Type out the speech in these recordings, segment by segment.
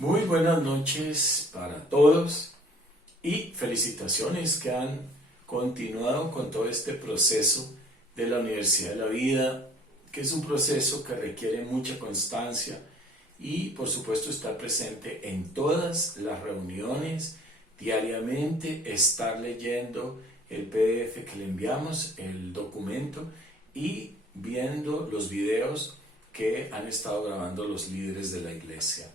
Muy buenas noches para todos y felicitaciones que han continuado con todo este proceso de la Universidad de la Vida, que es un proceso que requiere mucha constancia y por supuesto estar presente en todas las reuniones diariamente, estar leyendo el PDF que le enviamos, el documento, y viendo los videos que han estado grabando los líderes de la iglesia.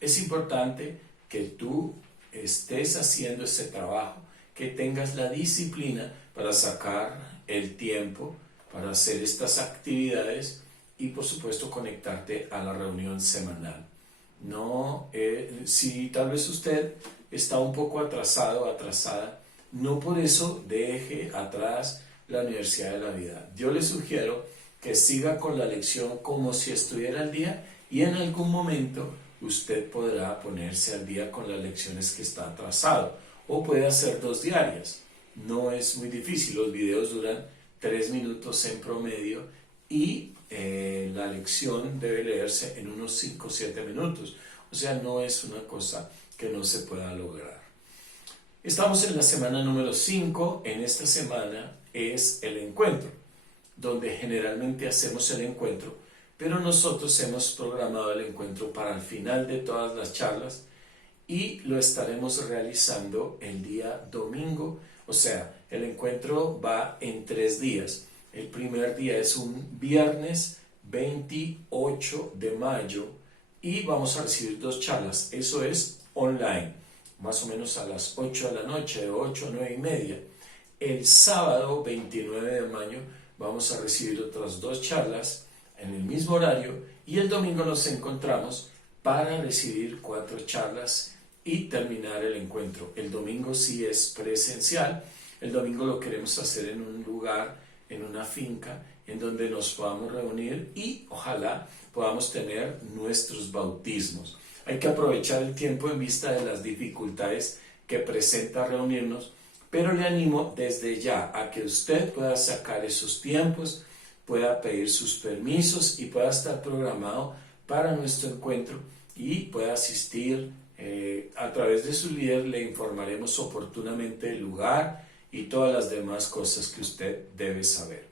Es importante que tú estés haciendo ese trabajo, que tengas la disciplina para sacar el tiempo para hacer estas actividades y por supuesto conectarte a la reunión semanal. No, si tal vez usted está un poco atrasado o atrasada, no por eso deje atrás la Universidad de la Vida. Yo le sugiero que siga con la lección como si estuviera al día y en algún momento usted podrá ponerse al día con las lecciones que está atrasado o puede hacer 2 diarias. No es muy difícil, los videos duran 3 minutos en promedio y la lección debe leerse en unos 5 o 7 minutos. O sea, no es una cosa que no se pueda lograr. Estamos en la semana número 5. En esta semana es el encuentro, donde generalmente hacemos el encuentro, pero nosotros hemos programado el encuentro para el final de todas las charlas y lo estaremos realizando el día domingo. O sea, el encuentro va en 3 días. El primer día es un viernes 28 de mayo y vamos a recibir 2 charlas. Eso es online, más o menos a las 8 de la noche, de 8 a 9 y media. El sábado 29 de mayo vamos a recibir otras 2 charlas en el mismo horario y el domingo nos encontramos para recibir 4 charlas y terminar el encuentro. El domingo sí es presencial. El domingo lo queremos hacer en un lugar, en una finca, en donde nos podamos reunir y ojalá podamos tener nuestros bautismos. Hay que aprovechar el tiempo en vista de las dificultades que presenta reunirnos, pero le animo desde ya a que usted pueda sacar esos tiempos, pueda pedir sus permisos y pueda estar programado para nuestro encuentro y pueda asistir. A través de su líder le informaremos oportunamente el lugar y todas las demás cosas que usted debe saber.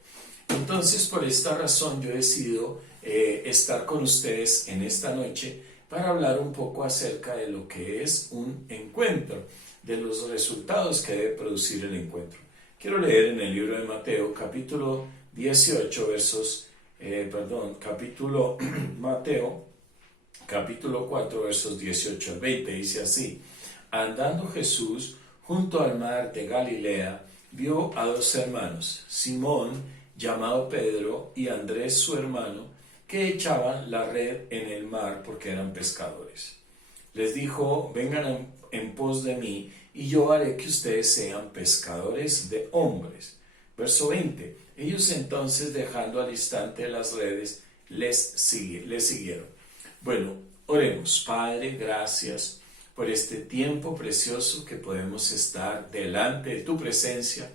Entonces, por esta razón yo he decidido estar con ustedes en esta noche para hablar un poco acerca de lo que es un encuentro, de los resultados que debe producir el encuentro. Quiero leer en el libro de Mateo, capítulo 18, capítulo 4, versos 18 al 20, dice así: Andando Jesús junto al mar de Galilea, vio a 2 hermanos, Simón, llamado Pedro, y Andrés su hermano, que echaban la red en el mar porque eran pescadores. Les dijo: vengan en pos de mí, y yo haré que ustedes sean pescadores de hombres. Verso 20. Ellos entonces, dejando al instante las redes, les siguieron. Bueno, oremos. Padre, gracias por este tiempo precioso que podemos estar delante de tu presencia.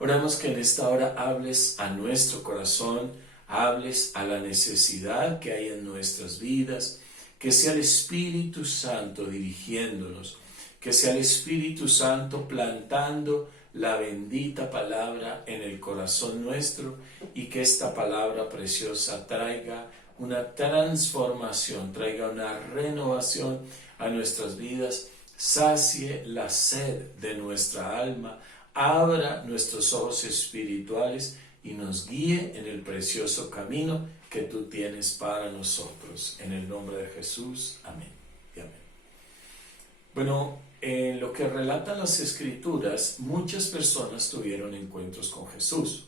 Oramos que en esta hora hables a nuestro corazón, hables a la necesidad que hay en nuestras vidas, que sea el Espíritu Santo dirigiéndonos, que sea el Espíritu Santo plantando la bendita palabra en el corazón nuestro y que esta palabra preciosa traiga una transformación, traiga una renovación a nuestras vidas, sacie la sed de nuestra alma, abra nuestros ojos espirituales y nos guíe en el precioso camino que tú tienes para nosotros. En el nombre de Jesús, amén y amén. Bueno, en lo que relatan las Escrituras, muchas personas tuvieron encuentros con Jesús.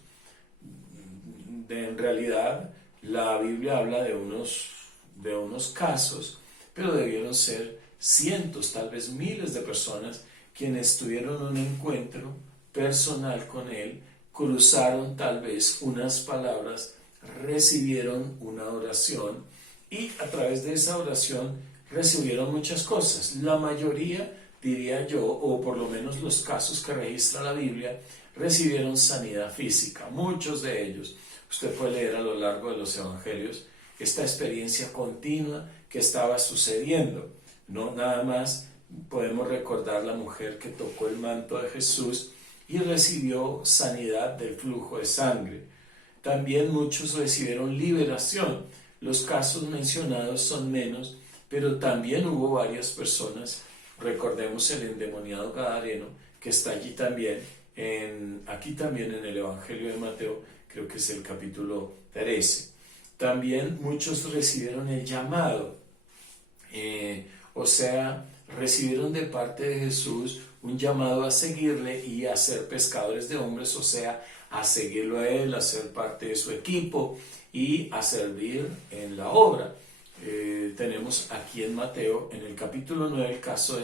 En realidad, la Biblia habla de unos casos, pero debieron ser cientos, tal vez miles de personas quienes tuvieron un encuentro personal con Él, cruzaron tal vez unas palabras, recibieron una oración y a través de esa oración recibieron muchas cosas. La mayoría, diría yo, o por lo menos los casos que registra la Biblia, recibieron sanidad física, muchos de ellos. Usted puede leer a lo largo de los evangelios esta experiencia continua que estaba sucediendo. No nada más podemos recordar la mujer que tocó el manto de Jesús y recibió sanidad del flujo de sangre. También muchos recibieron liberación. Los casos mencionados son menos, pero también hubo varias personas. Recordemos el endemoniado gadareno, que está allí también, aquí también en el Evangelio de Mateo, creo que es el capítulo 13. También muchos recibieron el llamado, o sea, recibieron de parte de Jesús un llamado a seguirle y a ser pescadores de hombres, o sea, a seguirlo a él, a ser parte de su equipo y a servir en la obra. Tenemos aquí en Mateo, en el capítulo 9, el caso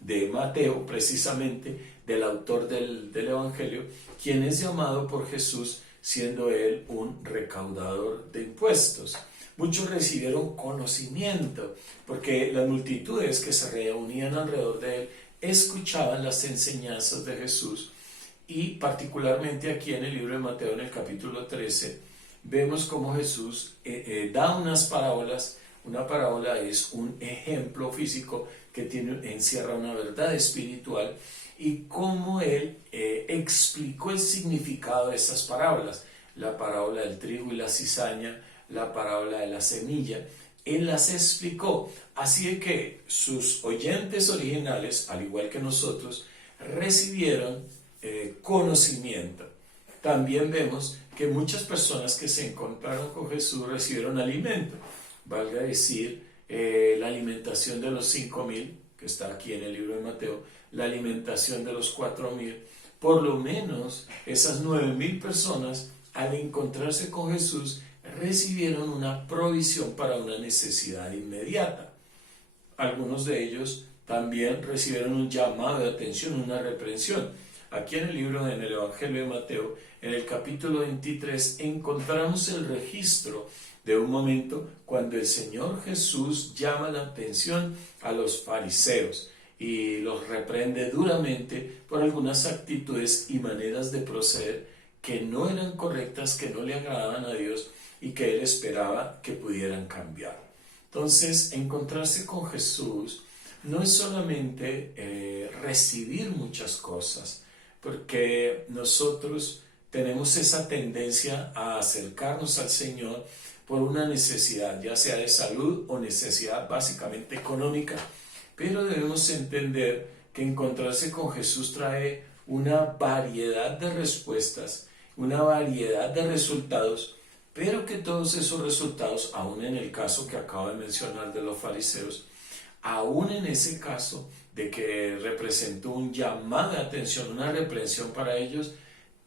de Mateo, precisamente del autor del Evangelio, quien es llamado por Jesús siendo él un recaudador de impuestos. Muchos recibieron conocimiento, porque las multitudes que se reunían alrededor de él escuchaban las enseñanzas de Jesús, y particularmente aquí en el libro de Mateo, en el capítulo 13, vemos cómo Jesús da unas parábolas. Una parábola es un ejemplo físico que encierra una verdad espiritual, y cómo él explicó el significado de esas parábolas. La parábola del trigo y la cizaña, la parábola de la semilla, él las explicó. Así que sus oyentes originales, al igual que nosotros, recibieron conocimiento. También vemos que muchas personas que se encontraron con Jesús recibieron alimento. Valga decir, la alimentación de los 5,000, que está aquí en el libro de Mateo, la alimentación de los 4,000, por lo menos esas 9,000 personas, al encontrarse con Jesús, recibieron una provisión para una necesidad inmediata. Algunos de ellos también recibieron un llamado de atención, una reprensión. Aquí en el Evangelio de Mateo, en el capítulo 23, encontramos el registro de un momento cuando el Señor Jesús llama la atención a los fariseos y los reprende duramente por algunas actitudes y maneras de proceder que no eran correctas, que no le agradaban a Dios y que él esperaba que pudieran cambiar. Entonces, encontrarse con Jesús no es solamente recibir muchas cosas, porque nosotros tenemos esa tendencia a acercarnos al Señor por una necesidad, ya sea de salud o necesidad básicamente económica, pero debemos entender que encontrarse con Jesús trae una variedad de respuestas, una variedad de resultados, pero que todos esos resultados, aún en el caso que acabo de mencionar de los fariseos, aún en ese caso de que representó un llamado de atención, una reprensión para ellos,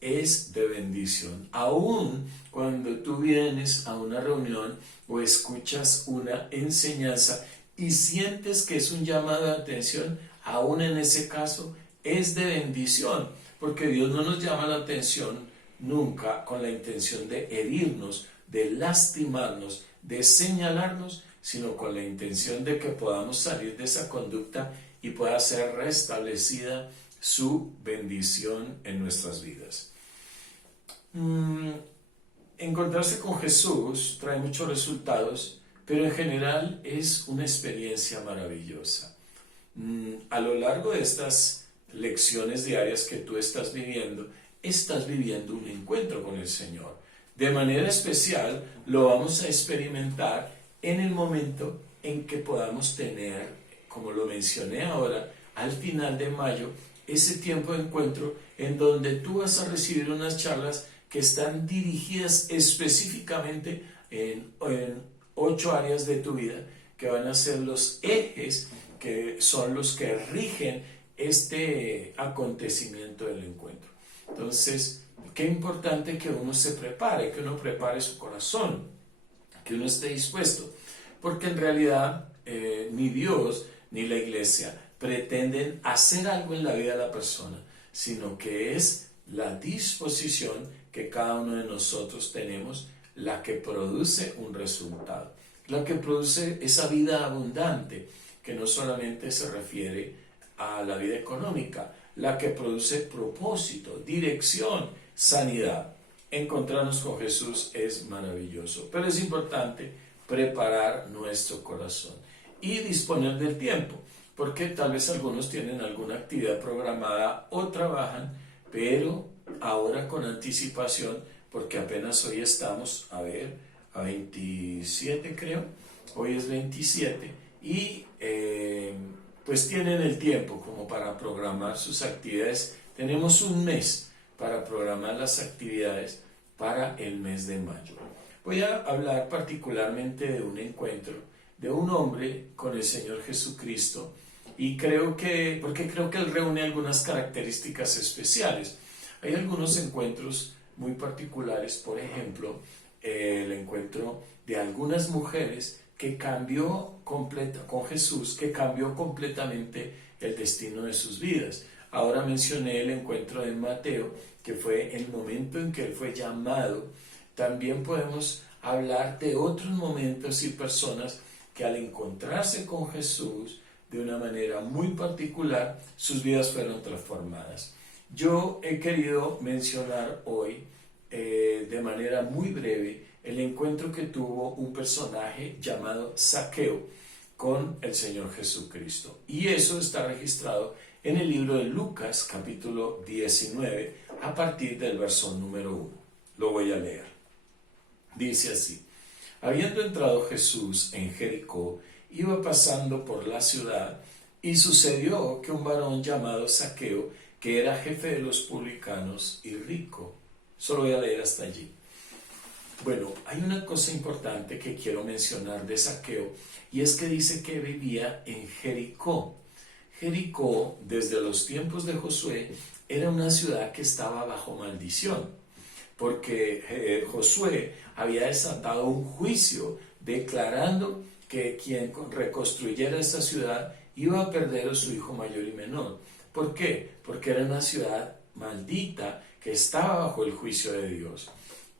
es de bendición. Aún cuando tú vienes a una reunión o escuchas una enseñanza y sientes que es un llamado de atención, aún en ese caso es de bendición, porque Dios no nos llama la atención nunca con la intención de herirnos, de lastimarnos, de señalarnos, sino con la intención de que podamos salir de esa conducta y pueda ser restablecida su bendición en nuestras vidas. Encontrarse con Jesús trae muchos resultados, pero en general es una experiencia maravillosa. A lo largo de estas lecciones diarias que tú estás viviendo un encuentro con el Señor. De manera especial lo vamos a experimentar en el momento en que podamos tener, como lo mencioné ahora, al final de mayo, ese tiempo de encuentro en donde tú vas a recibir unas charlas que están dirigidas específicamente en 8 áreas de tu vida, que van a ser los ejes que son los que rigen este acontecimiento del encuentro. Entonces, qué importante que uno se prepare, que uno prepare su corazón, que uno esté dispuesto, porque en realidad ni Dios ni la iglesia pretenden hacer algo en la vida de la persona, sino que es la disposición que cada uno de nosotros tenemos la que produce un resultado, la que produce esa vida abundante, que no solamente se refiere a la vida económica, la que produce propósito, dirección, sanidad. Encontrarnos con Jesús es maravilloso, pero es importante preparar nuestro corazón. y disponer del tiempo, porque tal vez algunos tienen alguna actividad programada o trabajan, pero ahora con anticipación, porque apenas hoy estamos, a 27 creo, hoy es 27, y pues tienen el tiempo como para programar sus actividades. Tenemos un mes para programar las actividades para el mes de mayo. Voy a hablar particularmente de un encuentro de un hombre con el Señor Jesucristo, y porque creo que él reúne algunas características especiales. Hay algunos encuentros muy particulares, por ejemplo, el encuentro de algunas mujeres que con Jesús, que cambió completamente el destino de sus vidas. Ahora mencioné el encuentro de Mateo, que fue el momento en que él fue llamado. También podemos hablar de otros momentos y personas que al encontrarse con Jesús de una manera muy particular, sus vidas fueron transformadas. Yo he querido mencionar hoy de manera muy breve el encuentro que tuvo un personaje llamado Zaqueo con el Señor Jesucristo. Y eso está registrado en el libro de Lucas, capítulo 19, a partir del verso número 1. Lo voy a leer. Dice así: habiendo entrado Jesús en Jericó, iba pasando por la ciudad, y sucedió que un varón llamado Zaqueo, que era jefe de los publicanos y rico. Solo voy a leer hasta allí. Bueno, hay una cosa importante que quiero mencionar de Zaqueo, y es que dice que vivía en Jericó. Jericó, desde los tiempos de Josué, era una ciudad que estaba bajo maldición, porque Josué había desatado un juicio declarando que quien reconstruyera esta ciudad iba a perder a su hijo mayor y menor. ¿Por qué? Porque era una ciudad maldita que estaba bajo el juicio de Dios.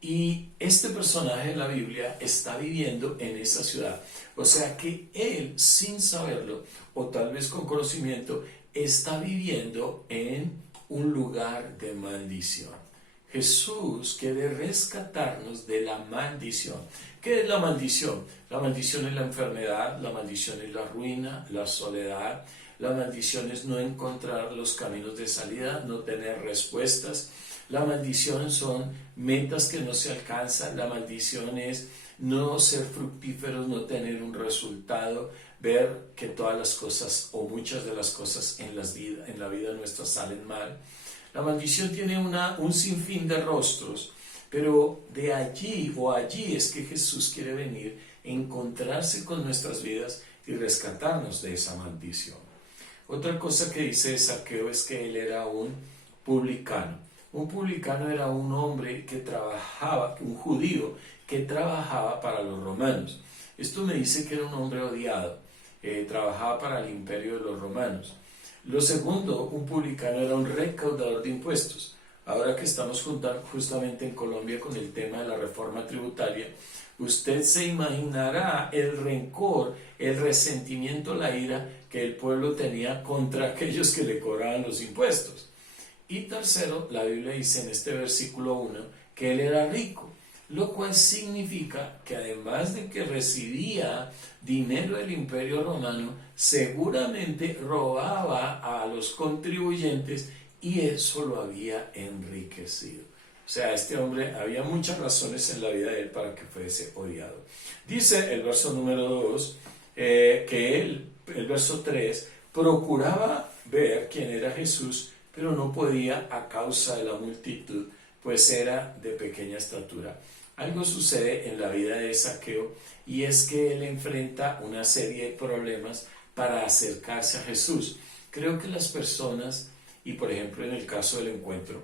Y este personaje de la Biblia está viviendo en esa ciudad. O sea que él, sin saberlo, o tal vez con conocimiento, está viviendo en un lugar de maldición. Jesús quiere rescatarnos de la maldición. ¿Qué es la maldición? La maldición es la enfermedad, la maldición es la ruina, la soledad. La maldición es no encontrar los caminos de salida, no tener respuestas. La maldición son metas que no se alcanzan. La maldición es no ser fructíferos, no tener un resultado, ver que todas las cosas o muchas de las cosas en la vida nuestra salen mal. La maldición tiene un sinfín de rostros, pero de allí es que Jesús quiere venir, encontrarse con nuestras vidas y rescatarnos de esa maldición. Otra cosa que dice Zaqueo es que él era un publicano. Un publicano era un hombre que trabajaba, un judío que trabajaba para los romanos. Esto me dice que era un hombre odiado, trabajaba para el imperio de los romanos. Lo segundo, un publicano era un recaudador de impuestos. Ahora que estamos justamente en Colombia con el tema de la reforma tributaria, usted se imaginará el rencor, el resentimiento, la ira que el pueblo tenía contra aquellos que le cobraban los impuestos. Y tercero, la Biblia dice en este versículo 1 que él era rico, lo cual significa que además de que recibía dinero del imperio romano, seguramente robaba a los contribuyentes y eso lo había enriquecido. O sea, este hombre, había muchas razones en la vida de él para que fuese odiado. Dice el verso número 2 que él, el verso 3, procuraba ver quién era Jesús, pero no podía a causa de la multitud, pues era de pequeña estatura. Algo sucede en la vida de Zaqueo, y es que él enfrenta una serie de problemas para acercarse a Jesús. Creo que las personas, y por ejemplo en el caso del encuentro,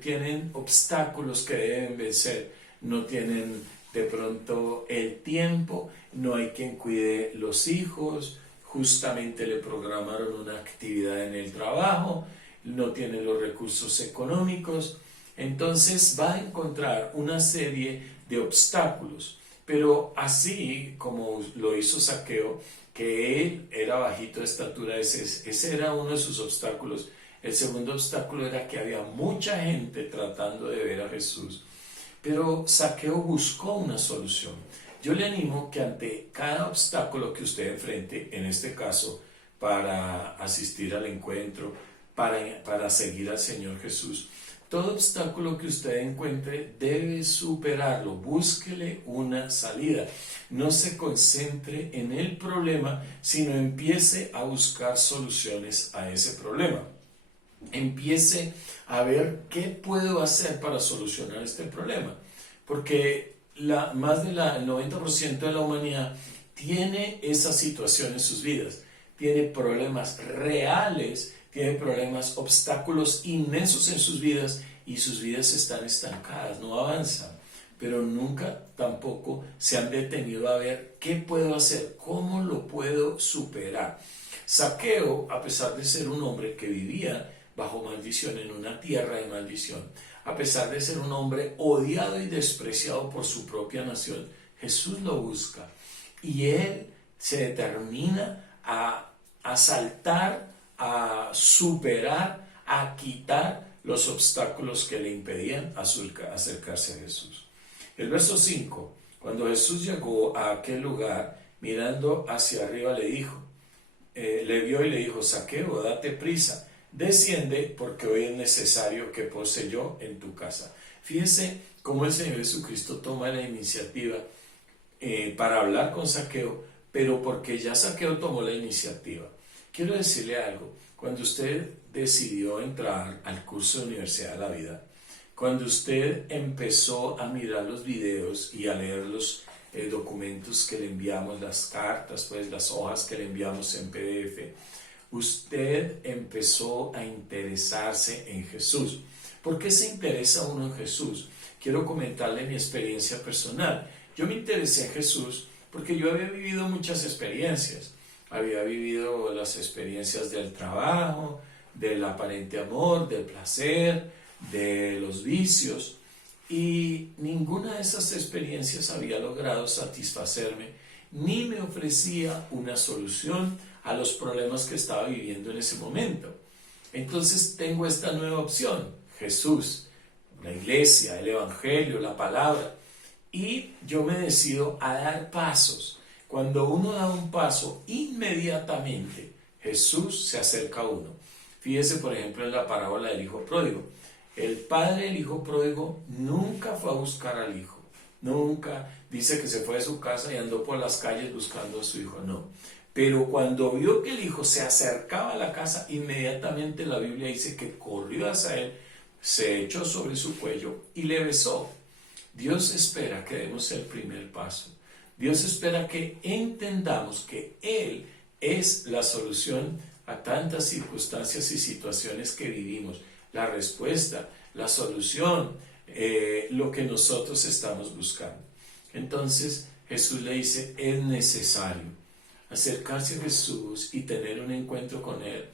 tienen obstáculos que deben vencer. No tienen de pronto el tiempo, no hay quien cuide los hijos, justamente le programaron una actividad en el trabajo, no tiene los recursos económicos, entonces va a encontrar una serie de obstáculos. Pero así como lo hizo Zaqueo, que él era bajito de estatura, ese era uno de sus obstáculos. El segundo obstáculo era que había mucha gente tratando de ver a Jesús. Pero Zaqueo buscó una solución. Yo le animo que ante cada obstáculo que usted enfrente, en este caso, para asistir al encuentro, para seguir al Señor Jesús, todo obstáculo que usted encuentre debe superarlo, búsquele una salida. No se concentre en el problema, sino empiece a buscar soluciones a ese problema. Empiece a ver qué puedo hacer para solucionar este problema. Porque más del 90% de la humanidad tiene esa situación en sus vidas. Tiene problemas reales, tiene problemas, obstáculos inmensos en sus vidas y sus vidas están estancadas, no avanzan. Pero nunca tampoco se han detenido a ver qué puedo hacer, cómo lo puedo superar. Zaqueo, a pesar de ser un hombre que vivía bajo maldición en una tierra de maldición, a pesar de ser un hombre odiado y despreciado por su propia nación, Jesús lo busca y él se determina a saltar, a superar, a quitar los obstáculos que le impedían acercarse a Jesús. El verso 5, cuando Jesús llegó a aquel lugar, mirando hacia arriba le vio y le dijo: Zaqueo, date prisa, desciende, porque hoy es necesario que pose yo en tu casa. Fíjese cómo el Señor Jesucristo toma la iniciativa para hablar con Zaqueo, pero porque ya Zaqueo tomó la iniciativa. Quiero decirle algo: cuando usted decidió entrar al curso de Universidad de la Vida, cuando usted empezó a mirar los videos y a leer los documentos que le enviamos, las cartas, pues las hojas que le enviamos en PDF, usted empezó a interesarse en Jesús. ¿Por qué se interesa uno en Jesús? Quiero comentarle mi experiencia personal. Yo me interesé en Jesús porque yo había vivido muchas experiencias. Había vivido las experiencias del trabajo, del aparente amor, del placer, de los vicios, y ninguna de esas experiencias había logrado satisfacerme, ni me ofrecía una solución a los problemas que estaba viviendo en ese momento. Entonces tengo esta nueva opción: Jesús, la iglesia, el evangelio, la palabra, y yo me decido a dar pasos. Cuando uno da un paso, inmediatamente Jesús se acerca a uno. Fíjese, por ejemplo, en la parábola del hijo pródigo. El padre del hijo pródigo nunca fue a buscar al hijo. Nunca dice que se fue de su casa y andó por las calles buscando a su hijo. No. Pero cuando vio que el hijo se acercaba a la casa, inmediatamente la Biblia dice que corrió hacia él, se echó sobre su cuello y le besó. Dios espera que demos el primer paso. Dios espera que entendamos que Él es la solución a tantas circunstancias y situaciones que vivimos. La respuesta, la solución, lo que nosotros estamos buscando. Entonces Jesús le dice: es necesario acercarse a Jesús y tener un encuentro con Él.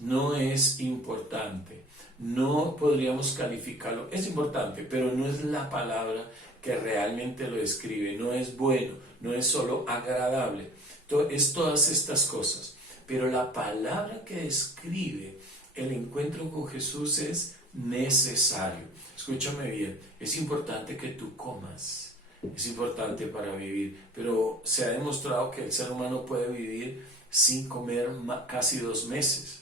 No es importante, no podríamos calificarlo, es importante, pero no es la palabra que realmente lo describe. No es bueno, no es solo agradable, es todas estas cosas, pero la palabra que describe el encuentro con Jesús es necesario. Escúchame bien, es importante que tú comas, es importante para vivir, pero se ha demostrado que el ser humano puede vivir sin comer casi 2 meses.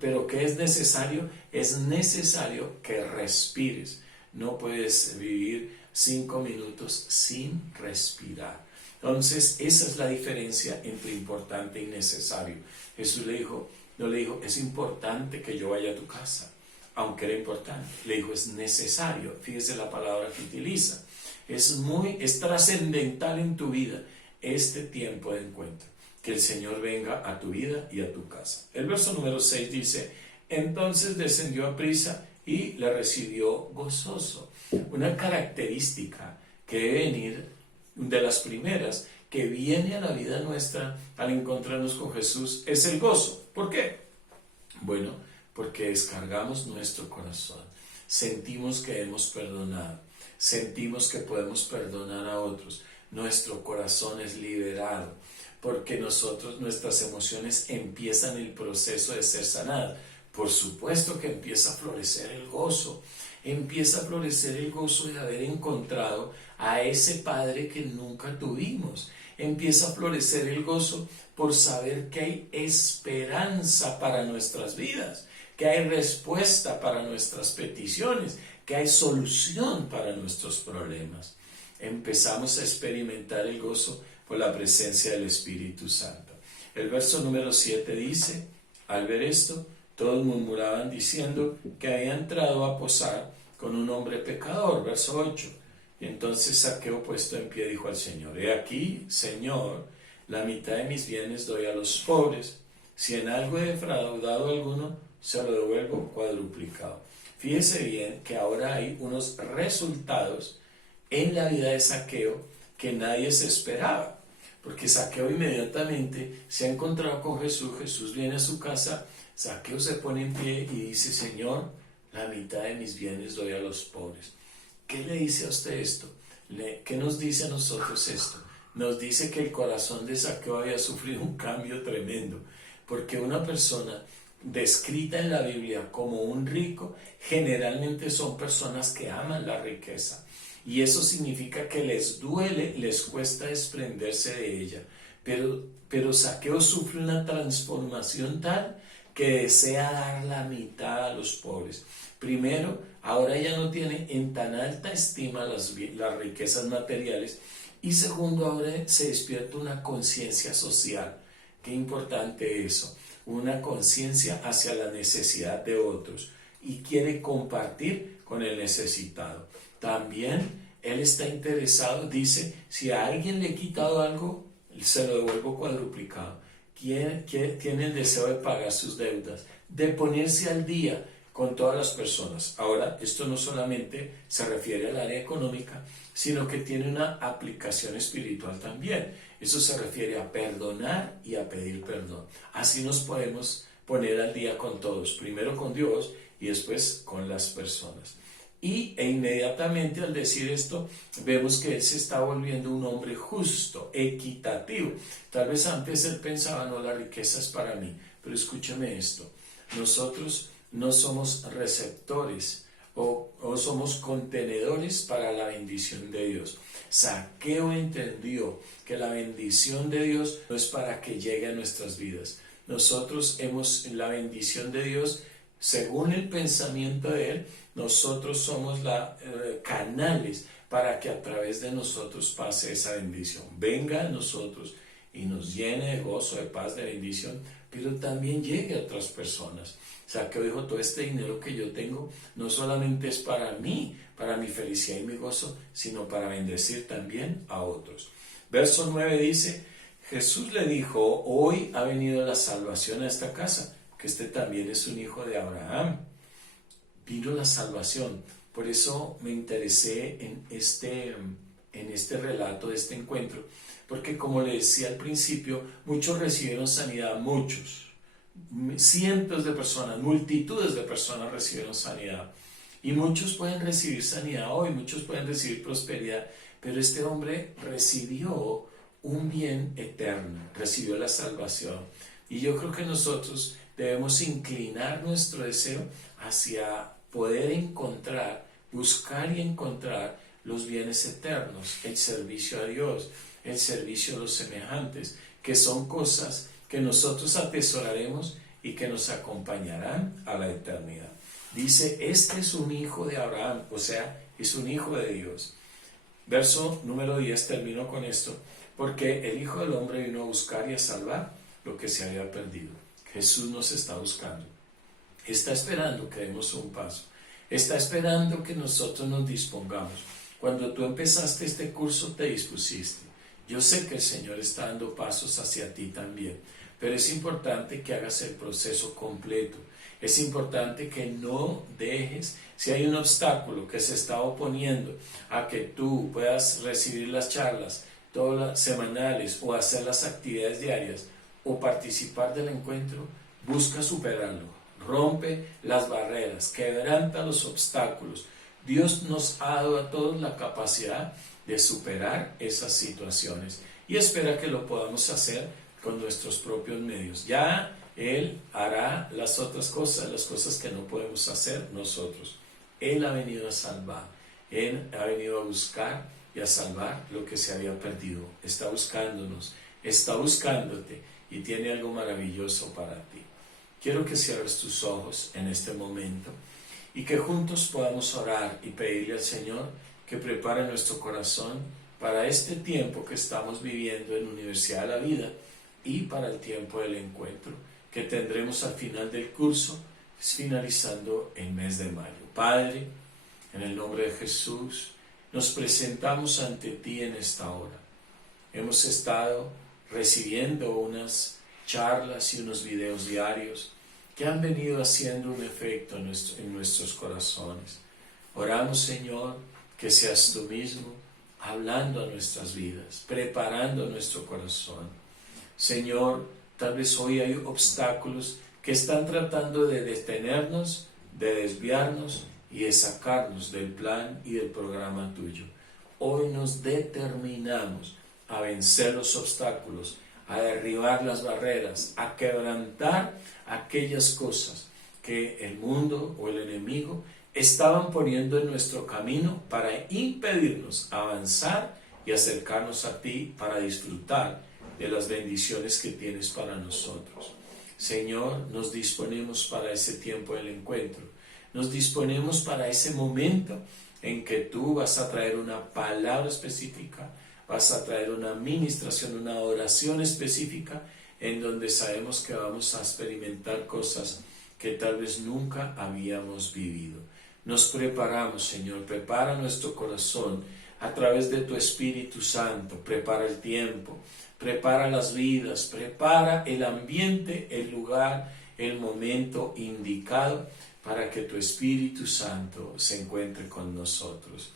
Pero ¿qué es necesario? Es necesario que respires. No puedes vivir 5 minutos sin respirar. Entonces, esa es la diferencia entre importante y necesario. Jesús no le dijo, es importante que yo vaya a tu casa, aunque era importante. Le dijo, es necesario. Fíjese la palabra que utiliza. Es trascendental en tu vida este tiempo de encuentro. Que el Señor venga a tu vida y a tu casa. El verso número 6 dice: entonces descendió a prisa y le recibió gozoso. Una característica que debe venir, de las primeras, que viene a la vida nuestra al encontrarnos con Jesús, es el gozo. ¿Por qué? Bueno, porque descargamos nuestro corazón. Sentimos que hemos perdonado. Sentimos que podemos perdonar a otros. Nuestro corazón es liberado. Porque nuestras emociones empiezan el proceso de ser sanadas. Por supuesto que empieza a florecer el gozo. empieza a florecer el gozo de haber encontrado a ese Padre que nunca tuvimos. Empieza a florecer el gozo por saber que hay esperanza para nuestras vidas, que hay respuesta para nuestras peticiones, que hay solución para nuestros problemas. Empezamos a experimentar el gozo por la presencia del Espíritu Santo. El verso número 7 dice: al ver esto, todos murmuraban diciendo que había entrado a posar con un hombre pecador. Verso 8. Y entonces Zaqueo, puesto en pie, dijo al Señor: he aquí, Señor, la mitad de mis bienes doy a los pobres. Si en algo he defraudado a alguno, se lo devuelvo cuadruplicado. Fíjese bien que ahora hay unos resultados en la vida de Zaqueo que nadie se esperaba. Porque Zaqueo inmediatamente se ha encontrado con Jesús. Jesús viene a su casa. Zaqueo se pone en pie y dice: Señor, la mitad de mis bienes doy a los pobres. ¿Qué le dice a usted esto? ¿Qué nos dice a nosotros esto? Nos dice que el corazón de Zaqueo había sufrido un cambio tremendo, porque una persona descrita en la Biblia como un rico generalmente son personas que aman la riqueza, y eso significa que les duele, les cuesta desprenderse de ella, pero Zaqueo sufre una transformación tal que desea dar la mitad a los pobres. Primero, ahora ya no tiene en tan alta estima las riquezas materiales, y segundo, ahora se despierta una conciencia social. Qué importante eso, una conciencia hacia la necesidad de otros, y quiere compartir con el necesitado. También él está interesado, dice: si a alguien le he quitado algo, se lo devuelvo cuadruplicado. Tiene el deseo de pagar sus deudas, de ponerse al día con todas las personas. Ahora, esto no solamente se refiere al área económica, sino que tiene una aplicación espiritual también. Eso se refiere a perdonar y a pedir perdón. Así nos podemos poner al día con todos, primero con Dios y después con las personas. E inmediatamente al decir esto, vemos que él se está volviendo un hombre justo, equitativo. Tal vez antes él pensaba: no, la riqueza es para mí. Pero escúchame esto, nosotros no somos receptores o somos contenedores para la bendición de Dios. Zaqueo entendió que la bendición de Dios no es para que llegue a nuestras vidas. Nosotros la bendición de Dios, según el pensamiento de él, nosotros somos canales para que a través de nosotros pase esa bendición. Venga a nosotros y nos llene de gozo, de paz, de bendición, pero también llegue a otras personas. Zaqueo dijo: todo este dinero que yo tengo no solamente es para mí, para mi felicidad y mi gozo, sino para bendecir también a otros. Verso 9 dice: Jesús le dijo: hoy ha venido la salvación a esta casa, que este también es un hijo de Abraham. Vino la salvación. Por eso me interesé en este relato, de este encuentro, porque como le decía al principio, muchos recibieron sanidad, cientos de personas, multitudes de personas recibieron sanidad, y muchos pueden recibir sanidad hoy, muchos pueden recibir prosperidad, pero este hombre recibió un bien eterno, recibió la salvación. Y yo creo que nosotros debemos inclinar nuestro deseo hacia poder buscar y encontrar los bienes eternos, el servicio a Dios, el servicio a los semejantes, que son cosas que nosotros atesoraremos y que nos acompañarán a la eternidad. Dice: este es un hijo de Abraham, o sea, es un hijo de Dios. Verso número 10, termino con esto: porque el Hijo del Hombre vino a buscar y a salvar lo que se había perdido. Jesús nos está buscando, está esperando que demos un paso, está esperando que nosotros nos dispongamos. Cuando tú empezaste este curso te dispusiste. Yo sé que el Señor está dando pasos hacia ti también, pero es importante que hagas el proceso completo. Es importante que no dejes, si hay un obstáculo que se está oponiendo a que tú puedas recibir las charlas todas las semanales, o hacer las actividades diarias, o participar del encuentro, busca superarlo, rompe las barreras, quebranta los obstáculos. Dios nos ha dado a todos la capacidad de superar esas situaciones, y espera que lo podamos hacer con nuestros propios medios. Ya Él hará las otras cosas, las cosas que no podemos hacer nosotros. Él ha venido a salvar, Él ha venido a buscar y a salvar lo que se había perdido. Está buscándonos, está buscándote y tiene algo maravilloso para ti. Quiero que cierres tus ojos en este momento y que juntos podamos orar y pedirle al Señor que prepare nuestro corazón para este tiempo que estamos viviendo en Universidad de la Vida y para el tiempo del encuentro que tendremos al final del curso, finalizando el mes de mayo. Padre, en el nombre de Jesús, nos presentamos ante ti en esta hora. Hemos estado recibiendo unas charlas y unos videos diarios que han venido haciendo un efecto en nuestros corazones. Oramos, Señor, que seas tú mismo hablando a nuestras vidas, preparando nuestro corazón. Señor, tal vez hoy hay obstáculos que están tratando de detenernos, de desviarnos y de sacarnos del plan y del programa tuyo. Hoy nos determinamos a vencer los obstáculos, a derribar las barreras, a quebrantar aquellas cosas que el mundo o el enemigo estaban poniendo en nuestro camino para impedirnos avanzar y acercarnos a ti para disfrutar de las bendiciones que tienes para nosotros. Señor, nos disponemos para ese tiempo del encuentro. Nos disponemos para ese momento en que tú vas a traer una palabra específica, vas a traer una administración, una oración específica, en donde sabemos que vamos a experimentar cosas que tal vez nunca habíamos vivido. Nos preparamos, Señor, prepara nuestro corazón a través de tu Espíritu Santo, prepara el tiempo, prepara las vidas, prepara el ambiente, el lugar, el momento indicado para que tu Espíritu Santo se encuentre con nosotros.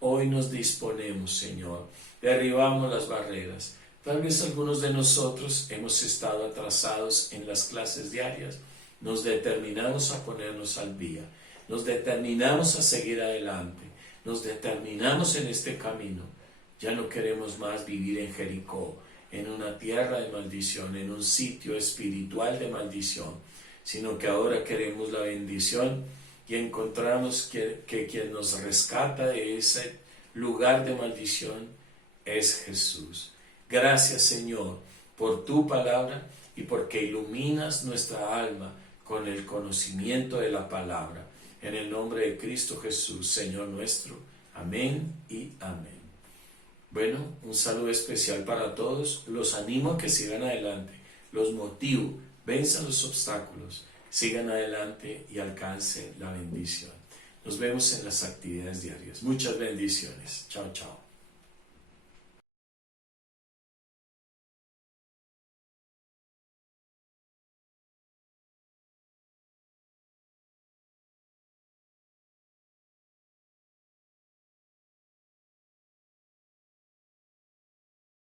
Hoy nos disponemos, Señor, derribamos las barreras. Tal vez algunos de nosotros hemos estado atrasados en las clases diarias. Nos determinamos a ponernos al día. Nos determinamos a seguir adelante. Nos determinamos en este camino. Ya no queremos más vivir en Jericó, en una tierra de maldición, en un sitio espiritual de maldición, sino que ahora queremos la bendición y encontramos que quien nos rescata de ese lugar de maldición es Jesús. Gracias, Señor, por tu palabra y porque iluminas nuestra alma con el conocimiento de la palabra. En el nombre de Cristo Jesús, Señor nuestro. Amén y amén. Bueno, un saludo especial para todos. Los animo a que sigan adelante. Los motivo, venzan los obstáculos, sigan adelante y alcancen la bendición. Nos vemos en las actividades diarias. Muchas bendiciones. Chao, chao.